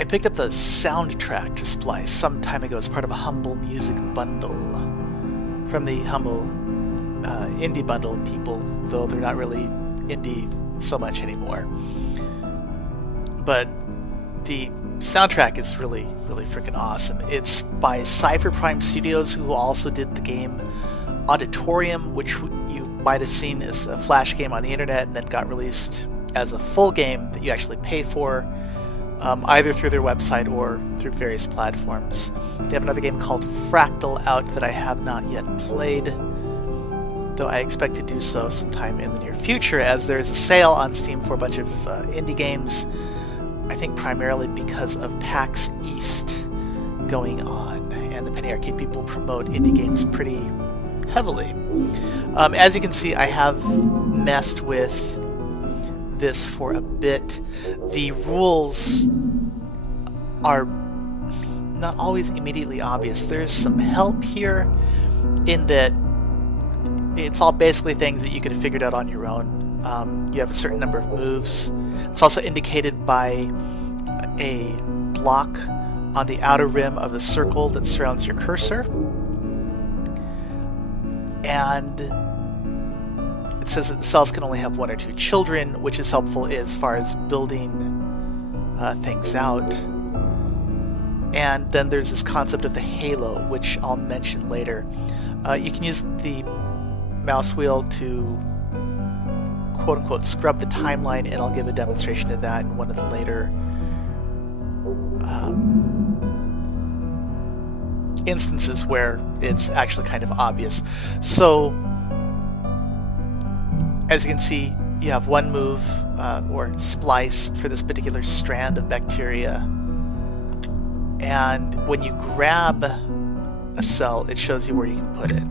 I picked up the soundtrack to Splice some time ago as part of a Humble Music bundle from the Humble indie bundle people, though they're not really indie so much anymore. But the soundtrack is really, really freaking awesome. It's by Cipher Prime Studios, who also did the game Auditorium, which you might have seen as a flash game on the internet and then got released as a full game that you actually pay for, either through their website or through various platforms. They have another game called Fractal out that I have not yet played, though I expect to do so sometime in the near future, as there is a sale on Steam for a bunch of indie games, I think primarily because of PAX East going on, and the Penny Arcade people promote indie games pretty heavily. As you can see, I have messed with this for a bit. The rules are not always immediately obvious. There's some help here in that it's all basically things that you could have figured out on your own. You have a certain number of moves. It's also indicated by a block on the outer rim of the circle that surrounds your cursor. And it says that the cells can only have 1 or 2 children, which is helpful as far as building things out. And then there's this concept of the halo, which I'll mention later. You can use the mouse wheel to quote-unquote scrub the timeline, and I'll give a demonstration of that in one of the later instances where it's actually kind of obvious. So, as you can see, you have one move, or splice, for this particular strand of bacteria. And when you grab a cell, it shows you where you can put it.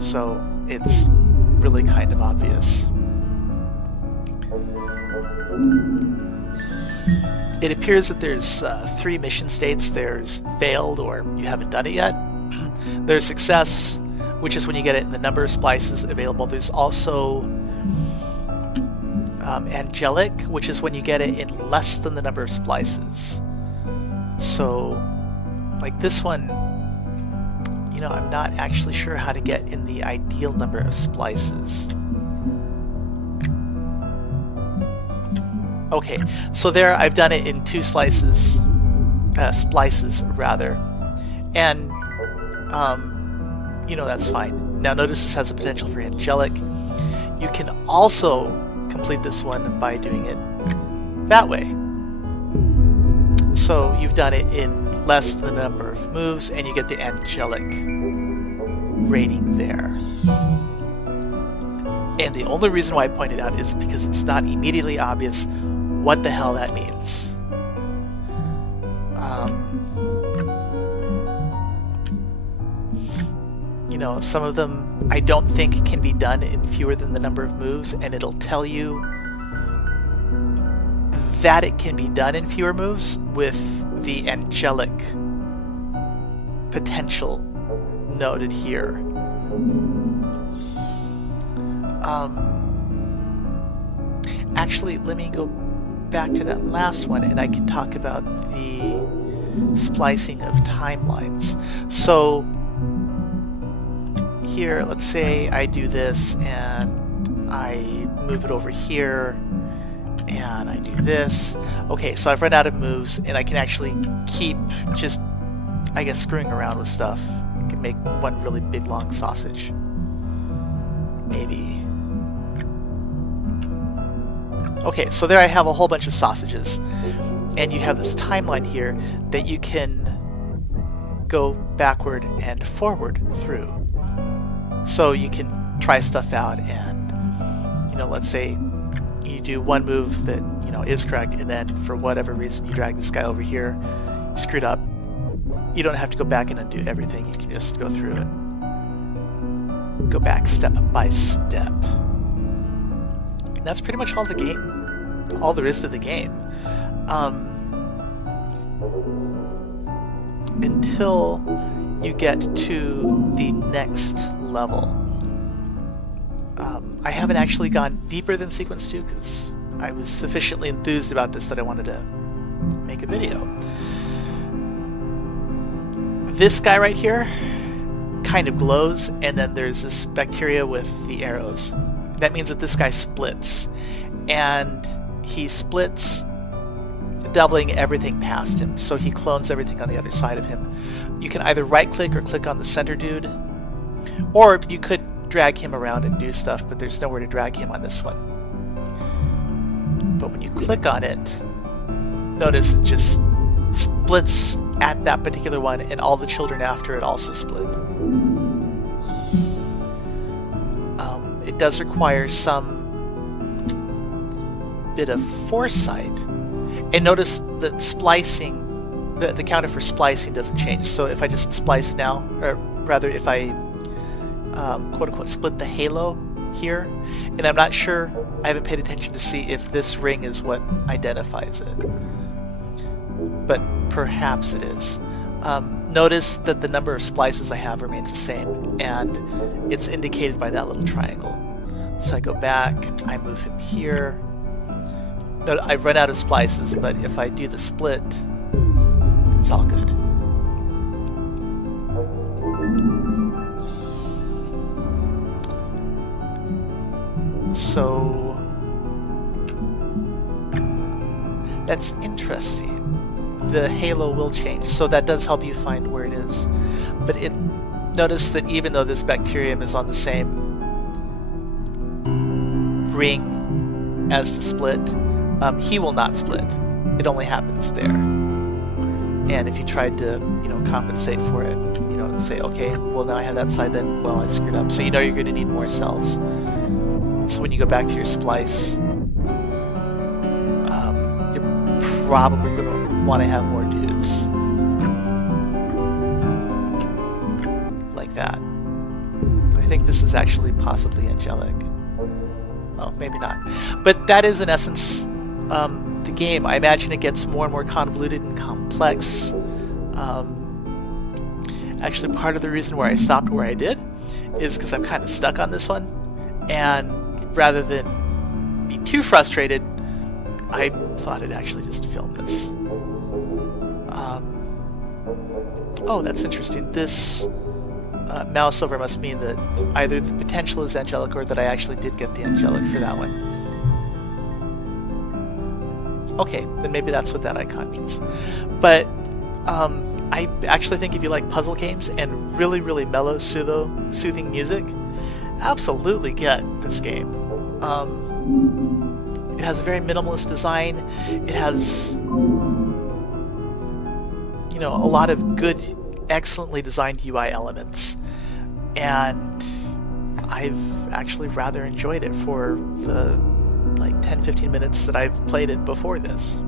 So, it's really kind of obvious. It appears that there's 3 mission states. There's failed, or you haven't done it yet. There's success, which is when you get it in the number of splices available. There's also angelic, which is when you get it in less than the number of splices. So, like this one, you know, I'm not actually sure how to get in the ideal number of splices. Okay, so there I've done it in 2 splices rather, and you know, that's fine. Now notice this has a potential for angelic. You can also complete this one by doing it that way. So you've done it in less than the number of moves, and you get the angelic rating there. And the only reason why I point it out is because it's not immediately obvious what the hell that means. You know, some of them I don't think can be done in fewer than the number of moves, and it'll tell you that it can be done in fewer moves with the angelic potential noted here. Actually, let me go back to that last one, and I can talk about the splicing of timelines. So here, let's say I do this and I move it over here and I do this. Okay, so I've run out of moves, and I can actually keep just, I guess, screwing around with stuff. I can make one really big long sausage. Maybe. Okay, so there I have a whole bunch of sausages, and you have this timeline here that you can go backward and forward through. So you can try stuff out, and, you know, let's say you do one move that, you know, is correct, and then for whatever reason you drag this guy over here, you screwed up. You don't have to go back and undo everything. You can just go through and go back step by step. And that's pretty much all the game, all there is to the game. Until you get to the next level. I haven't actually gone deeper than Sequence 2 because I was sufficiently enthused about this that I wanted to make a video. This guy right here kind of glows, and then there's this bacteria with the arrows. That means that this guy splits, and he splits, doubling everything past him, so he clones everything on the other side of him. You can either right click or click on the center dude, or you could drag him around and do stuff, but there's nowhere to drag him on this one. But when you click on it, notice it just splits at that particular one, and all the children after it also split. It does require some bit of foresight. And notice that splicing, the counter for splicing doesn't change. So if I just splice now, or rather if I quote-unquote split the halo here, and I'm not sure, I haven't paid attention to see if this ring is what identifies it. But perhaps it is. Notice that the number of splices I have remains the same, and it's indicated by that little triangle. So I go back, I move him here. No, I've run out of splices, but if I do the split, it's all good. So that's interesting. The halo will change, so that does help you find where it is. But notice that even though this bacterium is on the same ring as the split, he will not split. It only happens there. And if you tried to, compensate for it, and say, okay, well now I have that side, then well I screwed up. So you're going to need more cells. So when you go back to your splice, you're probably going to want to have more dudes like that. I think this is actually possibly angelic. Well, maybe not. But that is in essence the game. I imagine it gets more and more convoluted and complex. Actually, part of the reason where I stopped where I did is because I'm kind of stuck on this one, and rather than be too frustrated, I thought I'd actually just film this. Oh, that's interesting. This mouse over must mean that either the potential is angelic or that I actually did get the angelic for that one. Okay, then maybe that's what that icon means. But I actually think if you like puzzle games and really, really mellow, soothing music, absolutely get this game. It has a very minimalist design. It has, a lot of good, excellently designed UI elements, and I've actually rather enjoyed it for the 10-15 minutes that I've played it before this.